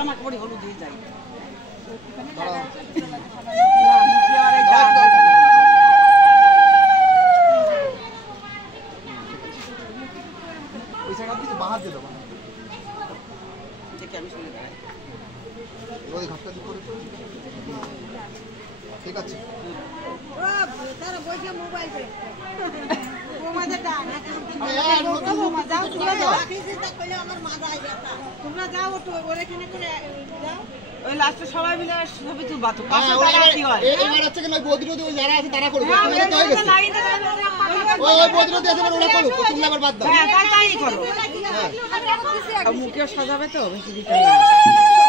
জামা কাপড় হলুদ দিয়ে যাই বাহার দিয়ে দেবো আমি শুনে দাঁড়াই ঘাটটা দিতে ঠিক আছে তোমরা যাও ওখানে করে যাও ওই লাস্টে সবাই মিলে ছবি তুলবা তো কি হয় এবার হচ্ছে কিনা বদ্রুদি ওই যারা আছে তারা করবে তোমাদের তো হয়ে গেছে ওই বদ্রুদি আছে ওরা করুক তোমরা আবার বাদ দাও হ্যাঁ তাই করো আর মুখে সাজাবে তো বেশি দিতে হবে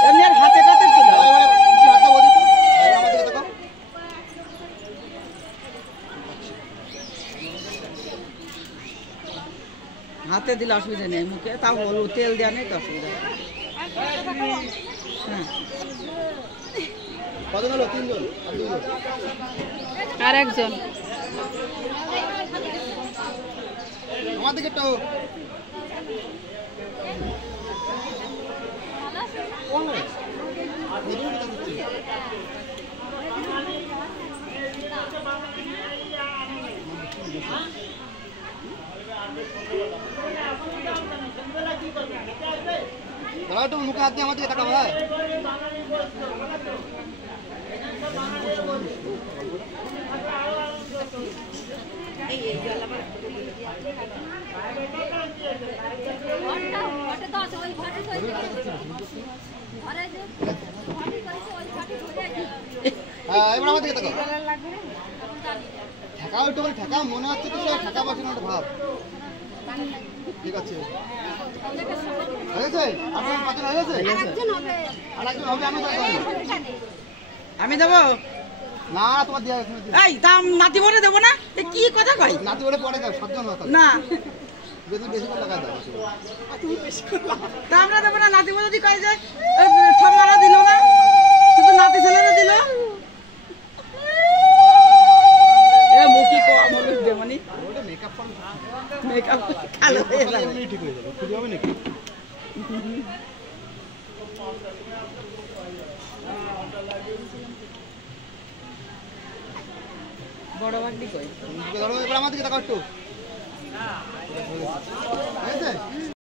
এমনি আর হাতে টাতে তো দাও হাতে দিলে অসুবিধা নেই মুখে তাও হলুদ তেল দেওয়া নেই তো অসুবিধা হ্যাঁ কতজন হলো 3 জন আর 2 জন আর একজন আমার দিকে একটু একটু মুখে হাত দিয়ে আমার দিকে তাকাবো হ্যাঁ এবার আমার দিকে তাকাও ঠেকাও একটু করে ঠেকাও মনে হচ্ছে তো ঠেকা পাচ্ছে না একটা ভাব ঠিক আছে হয়েছে আপনার পাঁচজন হয়েছে আরেকজন হবে আমি দেবো না তোমার দেওয়া এই দাম নাতি ভরে দেবো না কি কথা কই নাতি বলে পরে দাও 7 জন হতো না বেশি করে লাগাই দাও তা আমরা দেবো না নাতি যদি কয় যে ঠাম্মারা দিল না শুধু নাতি ছেলেরা দিল মুখি কম হলুদ দেবনি মেকআপ কালো হয়ে যাবে ঠিক হয়ে যাবে খুঁজে হবে নাকি বড় ভাগটি কই ধরো এবার আমার দিকে তাকাও একটু হয়েছে